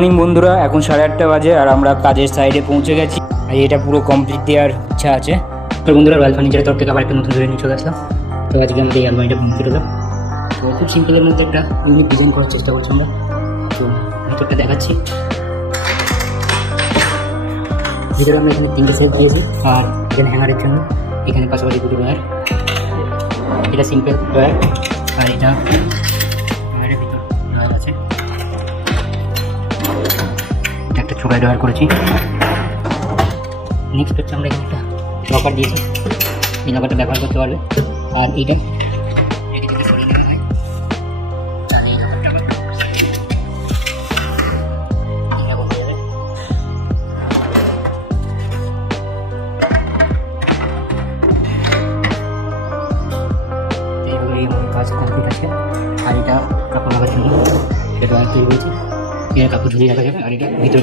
Morning বন্ধুরা, এখন 8:30 বাজে আর আমরা কাজের সাইডে পৌঁছে গেছি। আর এটা পুরো কমপ্লিট দেওয়ার ইচ্ছা আছে। তো বন্ধুরা, রয়্যাল ফার্নিচারের তরফ থেকে আবার একটা নতুন ধরে নিয়ে চলে আসলাম। তো আজকে আমাদের এই আলমারিটা বানিয়ে দিলাম। তো খুব সিম্পলের মধ্যে একটা ইউনিক ডিজাইন করার চেষ্টা করছি আমরা। তো ভিতরটা দেখাচ্ছি। ভিতরে আমরা এখানে 3টে সেট দিয়েছি, আর এখানে হ্যাঙ্গারের জন্য এখানে পাশাপাশি 2টো ড্রয়ার। এটা সিম্পল ড্রয়ার, আর এটা ড্রয়ারের ভিতর ড্রয়ার আছে। এটা একটা ছোট ড্রয়ার করেছি। নেক্সট হচ্ছে আমরা এখানে একটা লকার দিয়েছি, এই লকারটা ব্যবহার করতে পারবে। আর এইটা কাজ কমপ্লিট আছে। আর এটা কাপড় লাগার জন্য এটা তৈরি হয়েছে, এটা কাপড় ঝুলিয়ে রাখা যাবে। আর এটা ভিতরে